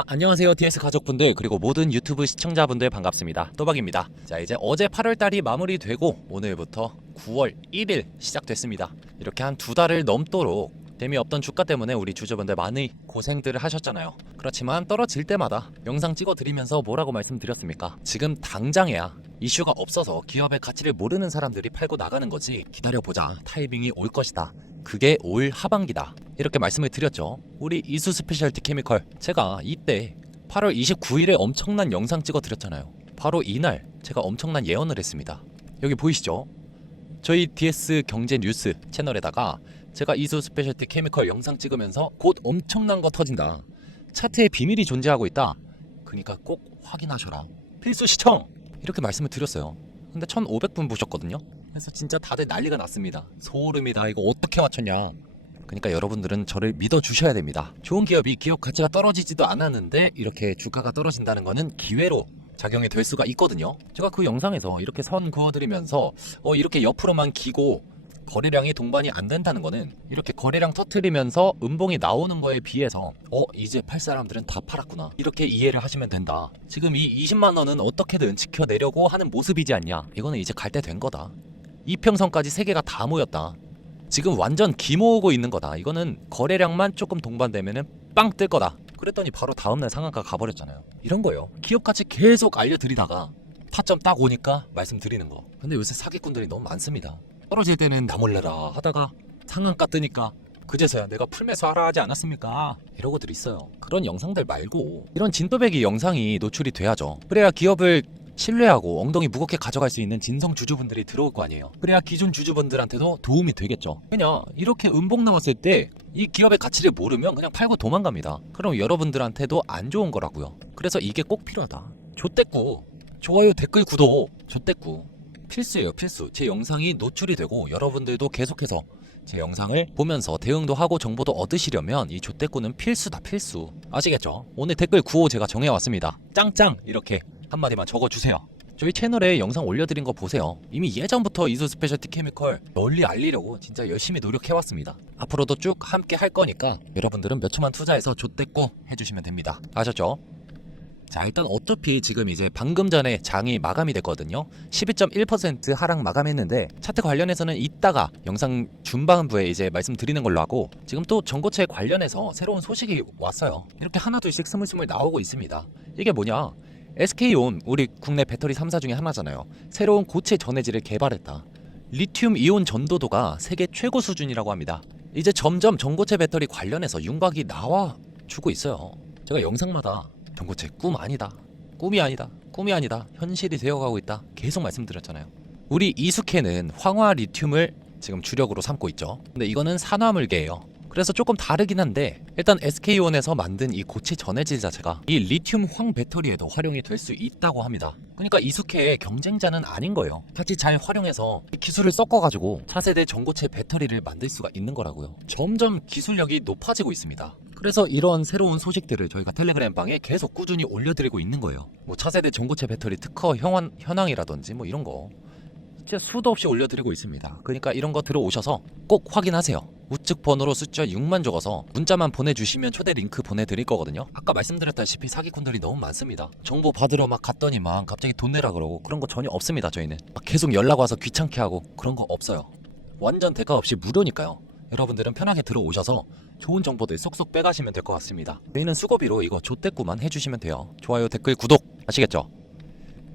자, 안녕하세요. DS 가족분들 그리고 모든 유튜브 시청자분들 반갑습니다. 또박입니다. 자, 이제 어제 8월 달이 마무리되고 오늘부터 9월 1일 시작됐습니다. 이렇게 한 두 달을 넘도록 재미없던 주가 때문에 우리 주주분들 많이 고생들을 하셨잖아요. 그렇지만 떨어질 때마다 영상 찍어드리면서 뭐라고 말씀드렸습니까? 지금 당장에야 이슈가 없어서 기업의 가치를 모르는 사람들이 팔고 나가는 거지 기다려보자 타이밍이 올 것이다. 그게 올 하반기다. 이렇게 말씀을 드렸죠. 우리 이수 스페셜티 케미컬 제가 이때 8월 29일에 엄청난 영상 찍어 드렸잖아요. 바로 이날 제가 엄청난 예언을 했습니다. 여기 보이시죠? 저희 DS 경제 뉴스 채널에다가 제가 이수 스페셜티 케미컬 영상 찍으면서 곧 엄청난 거 터진다. 차트에 비밀이 존재하고 있다. 그러니까 꼭 확인하셔라. 필수 시청! 이렇게 말씀을 드렸어요. 근데 1,500분 보셨거든요. 그래서 진짜 다들 난리가 났습니다. 소름이다. 이거 어떻게 맞췄냐? 그러니까 여러분들은 저를 믿어 주셔야 됩니다. 좋은 기업이 기업 가치가 떨어지지도 않았는데 이렇게 주가가 떨어진다는 거는 기회로 작용이 될 수가 있거든요. 제가 그 영상에서 이렇게 선 그어드리면서 어, 이렇게 옆으로만 기고 거래량이 동반이 안 된다는 거는 이렇게 거래량 터트리면서 음봉이 나오는 거에 비해서 어 이제 팔 사람들은 다 팔았구나 이렇게 이해를 하시면 된다 지금 이 20만 원은 어떻게든 지켜내려고 하는 모습이지 않냐 이거는 이제 갈 때 된 거다 이평선까지 세 개가 다 모였다. 지금 완전 기모으고 있는 거다. 이거는 거래량만 조금 동반되면은 빵 뜰 거다. 그랬더니 바로 다음날 상한가 가버렸잖아요. 이런 거예요. 기업 가치 계속 알려드리다가 타점 딱 오니까 말씀드리는 거. 근데 요새 사기꾼들이 너무 많습니다. 떨어질 때는 나 몰라라 하다가 상한가 뜨니까 그제서야 내가 풀매수하라 하지 않았습니까? 이러고들 있어요. 그런 영상들 말고 이런 진또배기 영상이 노출이 돼야죠. 그래야 기업을 신뢰하고 엉덩이 무겁게 가져갈 수 있는 진성 주주분들이 들어올 거 아니에요. 그래야 기존 주주분들한테도 도움이 되겠죠. 그냥 이렇게 음봉 나왔을 때 이 기업의 가치를 모르면 그냥 팔고 도망갑니다. 그럼 여러분들한테도 안 좋은 거라고요. 그래서 이게 꼭 필요하다. 조떼꾸 좋아요 댓글 구독 조떼꾸 필수예요 필수 제 영상이 노출이 되고 여러분들도 계속해서 제 영상을 보면서 대응도 하고 정보도 얻으시려면 이 조태꾸는 필수다 필수 아시겠죠? 오늘 댓글 구호 제가 정해왔습니다 짱짱 이렇게 한마디만 적어주세요. 저희 채널에 영상 올려드린 거 보세요. 이미 예전부터 이수 스페셜티 케미컬 널리 알리려고 진짜 열심히 노력해왔습니다. 앞으로도 쭉 함께 할 거니까 여러분들은 몇 초만 투자해서 조태꾸 해주시면 됩니다. 아셨죠? 자 일단 어차피 지금 이제 방금 전에 장이 마감이 됐거든요. 12.1% 하락 마감했는데 차트 관련해서는 이따가 영상 중반부에 이제 말씀드리는 걸로 하고 지금 또 전고체 관련해서 새로운 소식이 왔어요. 이렇게 하나 둘씩 스물스물 나오고 있습니다. 이게 뭐냐 SK온 우리 국내 배터리 3사 중에 하나잖아요 새로운 고체 전해질을 개발했다 리튬 이온 전도도가 세계 최고 수준이라고 합니다 이제 점점 전고체 배터리 관련해서 윤곽이 나와 주고 있어요 제가 영상마다 전고체 꿈 아니다. 꿈이 아니다. 꿈이 아니다. 현실이 되어가고 있다. 계속 말씀드렸잖아요. 우리 이수케는 황화 리튬을 지금 주력으로 삼고 있죠. 근데 이거는 산화물계예요. 그래서 조금 다르긴 한데 일단 SK온에서 만든 이 고체 전해질 자체가 이 리튬 황 배터리에도 활용이 될 수 있다고 합니다. 그러니까 이수케의 경쟁자는 아닌 거예요. 같이 잘 활용해서 이 기술을 섞어가지고 차세대 전고체 배터리를 만들 수가 있는 거라고요. 점점 기술력이 높아지고 있습니다. 그래서 이런 새로운 소식들을 저희가 텔레그램 방에 계속 꾸준히 올려드리고 있는 거예요. 뭐 차세대 전고체 배터리 특허 현황, 현황이라든지 뭐 이런 거 진짜 수도 없이 올려드리고 있습니다. 그러니까 이런 거 들어오셔서 꼭 확인하세요. 우측 번호로 숫자 6만 적어서 문자만 보내주시면 초대 링크 보내드릴 거거든요. 아까 말씀드렸다시피 사기꾼들이 너무 많습니다. 정보 받으러 막 갔더니만 갑자기 돈 내라 그러고 그런 거 전혀 없습니다. 저희는 막 계속 연락 와서 귀찮게 하고 그런 거 없어요. 완전 대가 없이 무료니까요. 여러분들은 편하게 들어오셔서 좋은 정보들 쏙쏙 빼가시면 될 것 같습니다. 저희는 수고비로 이거 조대꾸만 해주시면 돼요. 좋아요, 댓글, 구독 아시겠죠?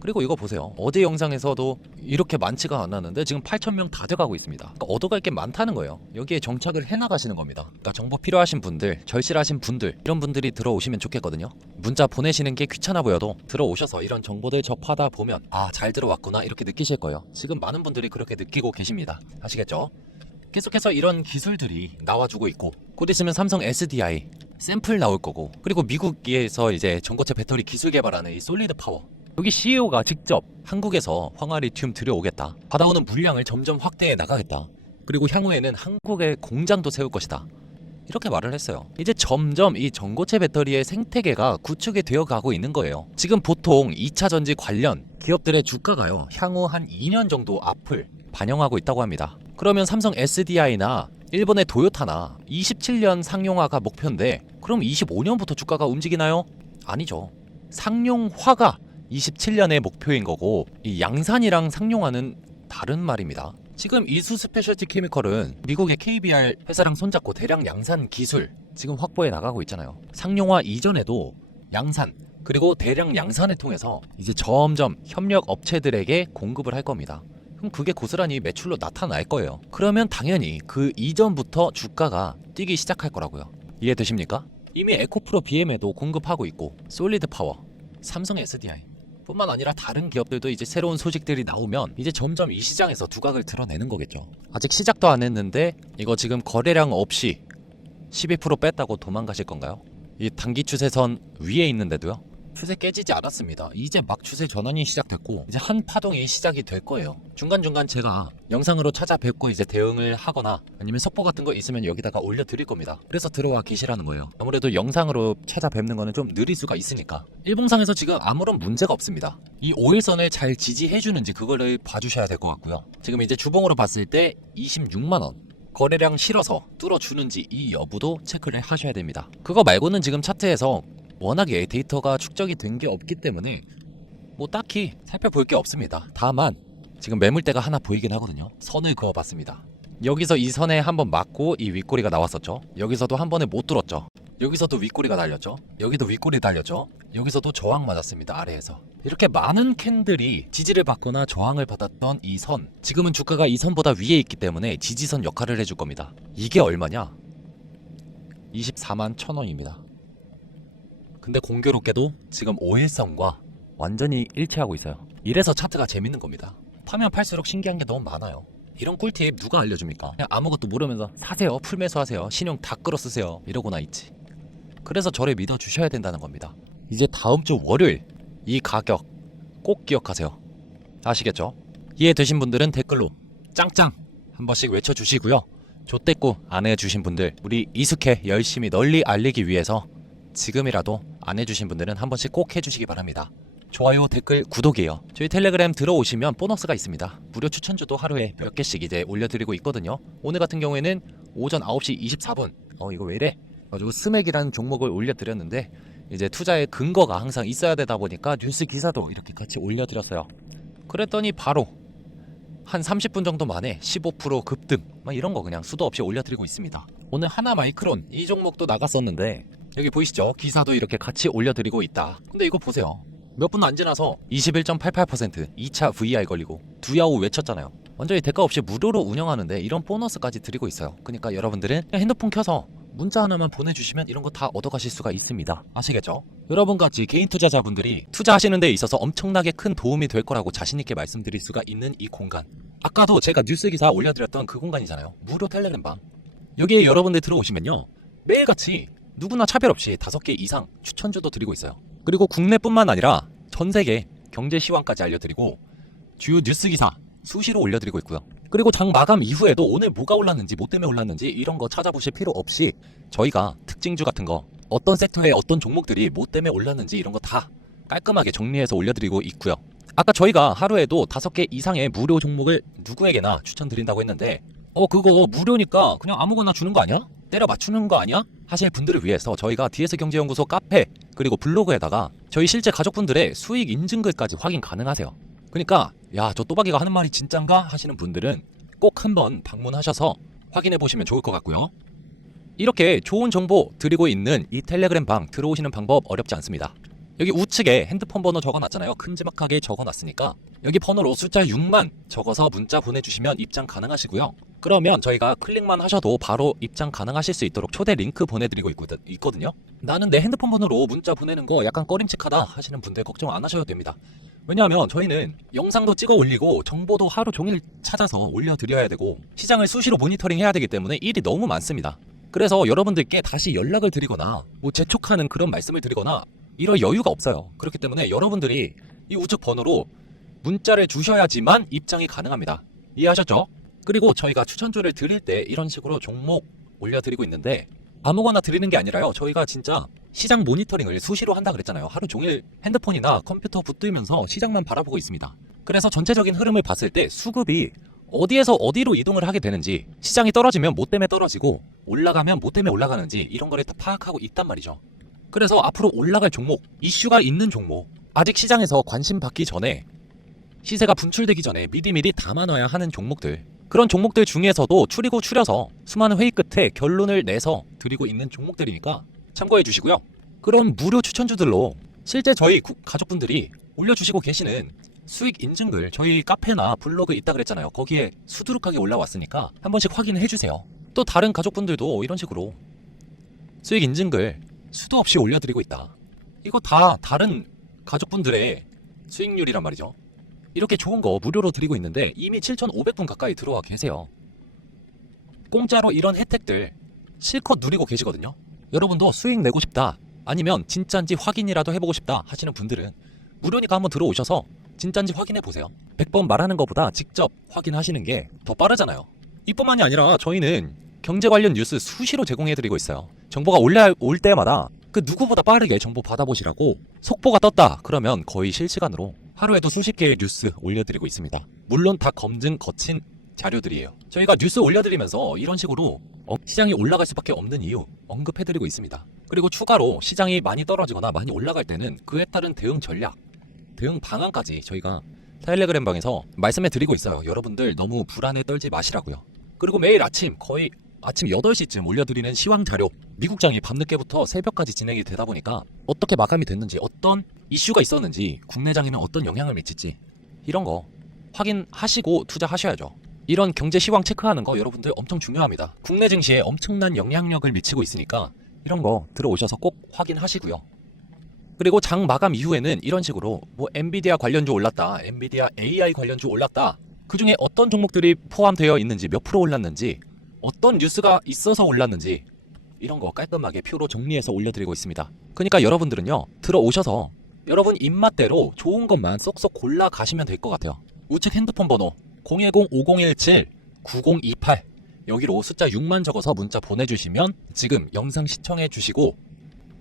그리고 이거 보세요. 어제 영상에서도 이렇게 많지가 않았는데 지금 8,000명 다 돼가고 있습니다. 그러니까 얻어갈 게 많다는 거예요. 여기에 정착을 해나가시는 겁니다. 그러니까 정보 필요하신 분들, 절실하신 분들 이런 분들이 들어오시면 좋겠거든요. 문자 보내시는 게 귀찮아 보여도 들어오셔서 이런 정보들 접하다 보면 아 잘 들어왔구나 이렇게 느끼실 거예요. 지금 많은 분들이 그렇게 느끼고 계십니다. 아시겠죠? 계속해서 이런 기술들이 나와주고 있고 곧 있으면 삼성 SDI 샘플 나올 거고 그리고 미국에서 이제 전고체 배터리 기술 개발하는 이 솔리드 파워 여기 CEO가 직접 한국에서 황화 리튬 들여오겠다 받아오는 물량을 점점 확대해 나가겠다 그리고 향후에는 한국에 공장도 세울 것이다 이렇게 말을 했어요. 이제 점점 이 전고체 배터리의 생태계가 구축이 되어 가고 있는 거예요. 지금 보통 2차 전지 관련 기업들의 주가가요. 향후 한 2년 정도 앞을 반영하고 있다고 합니다. 그러면 삼성 SDI나 일본의 도요타나 27년 상용화가 목표인데 그럼 25년부터 주가가 움직이나요? 아니죠. 상용화가 27년의 목표인 거고 이 양산이랑 상용화는 다른 말입니다. 지금 이수 스페셜티 케미컬은 미국의 KBR 회사랑 손잡고 대량 양산 기술 지금 확보해 나가고 있잖아요. 상용화 이전에도 양산 그리고 대량 양산을 통해서 이제 점점 협력 업체들에게 공급을 할 겁니다. 그럼 그게 고스란히 매출로 나타날 거예요. 그러면 당연히 그 이전부터 주가가 뛰기 시작할 거라고요. 이해되십니까? 이미 에코프로 BM에도 공급하고 있고 솔리드 파워, 삼성 SDI 뿐만 아니라 다른 기업들도 이제 새로운 소식들이 나오면 이제 점점 이 시장에서 두각을 드러내는 거겠죠. 아직 시작도 안 했는데 이거 지금 거래량 없이 12% 뺐다고 도망가실 건가요? 이 단기 추세선 위에 있는데도요. 추세 깨지지 않았습니다. 이제 막 추세 전환이 시작됐고 이제 한 파동이 시작이 될 거예요. 중간중간 제가 영상으로 찾아뵙고 이제 대응을 하거나 아니면 속보 같은 거 있으면 여기다가 올려드릴 겁니다. 그래서 들어와 계시라는 거예요. 아무래도 영상으로 찾아뵙는 거는 좀 느릴 수가 있으니까. 일봉상에서 지금 아무런 문제가 없습니다. 이 5일선을 잘 지지해주는지 그거를 봐주셔야 될 것 같고요. 지금 이제 주봉으로 봤을 때 26만 원. 거래량 실어서 뚫어주는지 이 여부도 체크를 하셔야 됩니다. 그거 말고는 지금 차트에서 워낙에 데이터가 축적이 된 게 없기 때문에 뭐 딱히 살펴볼 게 없습니다. 다만 지금 매물대가 하나 보이긴 하거든요. 선을 그어봤습니다. 여기서 이 선에 한번 맞고 이 윗꼬리가 나왔었죠. 여기서도 한 번에 못 뚫었죠. 여기서도 윗꼬리가 달렸죠. 여기도 윗꼬리 달렸죠. 여기서도 저항 맞았습니다. 아래에서. 이렇게 많은 캔들이 지지를 받거나 저항을 받았던 이 선. 지금은 주가가 이 선보다 위에 있기 때문에 지지선 역할을 해줄 겁니다. 이게 얼마냐? 24만 천 원입니다. 근데 공교롭게도 지금 5일선과 완전히 일치하고 있어요. 이래서 차트가 재밌는 겁니다. 파면 팔수록 신기한 게 너무 많아요. 이런 꿀팁 누가 알려줍니까? 그냥 아무것도 모르면서 사세요, 풀매수 하세요, 신용 다 끌어 쓰세요 이러고나 있지. 그래서 저를 믿어 주셔야 된다는 겁니다. 이제 다음 주 월요일 이 가격 꼭 기억하세요. 아시겠죠? 이해되신 분들은 댓글로 짱짱 한 번씩 외쳐주시고요. 조떼꾸 안 해주신 분들 우리 이숙해 열심히 널리 알리기 위해서 지금이라도 안 해주신 분들은 한 번씩 꼭 해주시기 바랍니다. 좋아요, 댓글, 구독이에요. 저희 텔레그램 들어오시면 보너스가 있습니다. 무료 추천주도 하루에 몇 개씩 이제 올려드리고 있거든요. 오늘 같은 경우에는 오전 9시 24분. 어 이거 왜 이래? 가지고 스맥이라는 종목을 올려드렸는데 이제 투자의 근거가 항상 있어야 되다 보니까 뉴스 기사도 이렇게 같이 올려드렸어요. 그랬더니 바로 한 30분 정도 만에 15% 급등 막 이런 거 그냥 수도 없이 올려드리고 있습니다. 오늘 하나 마이크론 이 종목도 나갔었는데 여기 보이시죠? 기사도 이렇게 같이 올려드리고 있다. 근데 이거 보세요. 몇 분 안 지나서 21.88% 2차 VI 걸리고 두야오 외쳤잖아요. 완전히 대가 없이 무료로 운영하는데 이런 보너스까지 드리고 있어요. 그러니까 여러분들은 핸드폰 켜서 문자 하나만 보내주시면 이런 거 다 얻어가실 수가 있습니다. 아시겠죠? 여러분같이 개인 투자자분들이 투자하시는 데 있어서 엄청나게 큰 도움이 될 거라고 자신있게 말씀드릴 수가 있는 이 공간. 아까도 제가 뉴스 기사 올려드렸던 그 공간이잖아요. 무료 텔레그램 방. 여기에 여러분들 들어오시면요. 매일같이 누구나 차별 없이 다섯 개 이상 추천주도 드리고 있어요. 그리고 국내뿐만 아니라 전 세계 경제 시황까지 알려드리고 주요 뉴스 기사 수시로 올려드리고 있고요. 그리고 장 마감 이후에도 오늘 뭐가 올랐는지 뭐 때문에 올랐는지 이런 거 찾아보실 필요 없이 저희가 특징주 같은 거 어떤 섹터에 어떤 종목들이 뭐 때문에 올랐는지 이런 거 다 깔끔하게 정리해서 올려드리고 있고요. 아까 저희가 하루에도 다섯 개 이상의 무료 종목을 누구에게나 추천드린다고 했는데 어 그거 무료니까 그냥 아무거나 주는 거 아니야? 때려 맞추는 거 아니야? 하실 분들을 위해서 저희가 DS 경제연구소 카페 그리고 블로그에다가 저희 실제 가족분들의 수익 인증글까지 확인 가능하세요. 그러니까 야 저 또박이가 하는 말이 진짠가 하시는 분들은 꼭 한번 방문하셔서 확인해 보시면 좋을 것 같고요. 이렇게 좋은 정보 드리고 있는 이 텔레그램 방 들어오시는 방법 어렵지 않습니다. 여기 우측에 핸드폰 번호 적어놨잖아요. 큼지막하게 적어놨으니까 여기 번호로 숫자 6만 적어서 문자 보내주시면 입장 가능하시고요. 그러면 저희가 클릭만 하셔도 바로 입장 가능하실 수 있도록 초대 링크 보내드리고 있거든, 있거든 요. 나는 내 핸드폰 번호로 문자 보내는 거 약간 꺼림칙하다 하시는 분들 걱정 안 하셔도 됩니다. 왜냐하면 저희는 영상도 찍어 올리고 정보도 하루 종일 찾아서 올려드려야 되고 시장을 수시로 모니터링 해야 되기 때문에 일이 너무 많습니다. 그래서 여러분들께 다시 연락을 드리거나 뭐 재촉하는 그런 말씀을 드리거나 이럴 여유가 없어요. 그렇기 때문에 여러분들이 이 우측 번호로 문자를 주셔야지만 입장이 가능합니다. 이해하셨죠? 그리고 저희가 추천주를 드릴 때 이런 식으로 종목 올려드리고 있는데 아무거나 드리는 게 아니라요. 저희가 진짜 시장 모니터링을 수시로 한다 그랬잖아요. 하루 종일 핸드폰이나 컴퓨터 붙들면서 시장만 바라보고 있습니다. 그래서 전체적인 흐름을 봤을 때 수급이 어디에서 어디로 이동을 하게 되는지 시장이 떨어지면 뭐 때문에 떨어지고 올라가면 뭐 때문에 올라가는지 이런 거를 다 파악하고 있단 말이죠. 그래서 앞으로 올라갈 종목, 이슈가 있는 종목, 아직 시장에서 관심 받기 전에 시세가 분출되기 전에 미리미리 담아놔야 하는 종목들 그런 종목들 중에서도 추리고 추려서 수많은 회의 끝에 결론을 내서 드리고 있는 종목들이니까 참고해 주시고요. 그런 무료 추천주들로 실제 저희 구- 가족분들이 올려주시고 계시는 수익 인증글 저희 카페나 블로그 있다 그랬잖아요. 거기에 수두룩하게 올라왔으니까 한 번씩 확인해 주세요. 또 다른 가족분들도 이런 식으로 수익 인증글 수도 없이 올려드리고 있다. 이거 다 다른 가족분들의 수익률이란 말이죠. 이렇게 좋은 거 무료로 드리고 있는데 이미 7,500분 가까이 들어와 계세요. 공짜로 이런 혜택들 실컷 누리고 계시거든요. 여러분도 수익 내고 싶다. 아니면 진짜인지 확인이라도 해보고 싶다 하시는 분들은 무료니까 한번 들어오셔서 진짜인지 확인해 보세요. 100번 말하는 것보다 직접 확인하시는 게 더 빠르잖아요. 이뿐만이 아니라 저희는 경제 관련 뉴스 수시로 제공해 드리고 있어요. 정보가 올라 올 때마다 그 누구보다 빠르게 정보 받아보시라고 속보가 떴다 그러면 거의 실시간으로 하루에도 수십 개의 뉴스 올려드리고 있습니다. 물론 다 검증 거친 자료들이에요. 저희가 뉴스 올려드리면서 이런 식으로 어, 시장이 올라갈 수밖에 없는 이유 언급해드리고 있습니다. 그리고 추가로 시장이 많이 떨어지거나 많이 올라갈 때는 그에 따른 대응 전략, 대응 방안까지 저희가 텔레그램 방에서 말씀해 드리고 있어요. 여러분들 너무 불안에 떨지 마시라고요. 그리고 매일 아침 거의 아침 8시쯤 올려드리는 시황 자료 미국장이 밤늦게부터 새벽까지 진행이 되다 보니까 어떻게 마감이 됐는지 어떤 이슈가 있었는지 국내장에는 어떤 영향을 미칠지 이런 거 확인하시고 투자하셔야죠. 이런 경제 시황 체크하는 거 여러분들 엄청 중요합니다. 국내 증시에 엄청난 영향력을 미치고 있으니까 이런 거 들어오셔서 꼭 확인하시고요. 그리고 장 마감 이후에는 이런 식으로 뭐 엔비디아 관련주 올랐다, 엔비디아 AI 관련주 올랐다. 그 중에 어떤 종목들이 포함되어 있는지 몇 프로 올랐는지 어떤 뉴스가 있어서 올랐는지 이런 거 깔끔하게 표로 정리해서 올려드리고 있습니다. 그러니까 여러분들은요 들어오셔서 여러분 입맛대로 좋은 것만 쏙쏙 골라 가시면 될 것 같아요. 우측 핸드폰 번호 010-5017-9028 여기로 숫자 6만 적어서 문자 보내주시면 지금 영상 시청해 주시고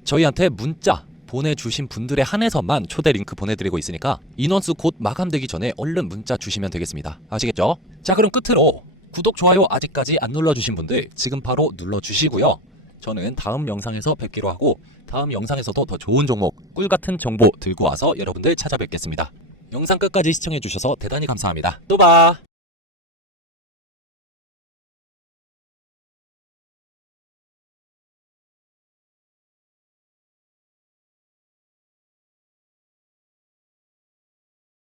저희한테 문자 보내주신 분들에 한해서만 초대 링크 보내드리고 있으니까 인원수 곧 마감되기 전에 얼른 문자 주시면 되겠습니다. 아시겠죠? 자 그럼 끝으로 구독, 좋아요 아직까지 안 눌러주신 분들 지금 바로 눌러주시고요. 저는 다음 영상에서 뵙기로 하고 다음 영상에서도 더 좋은 종목, 꿀 같은 정보 들고 와서 여러분들 찾아뵙겠습니다. 영상 끝까지 시청해주셔서 대단히 감사합니다. 또 봐!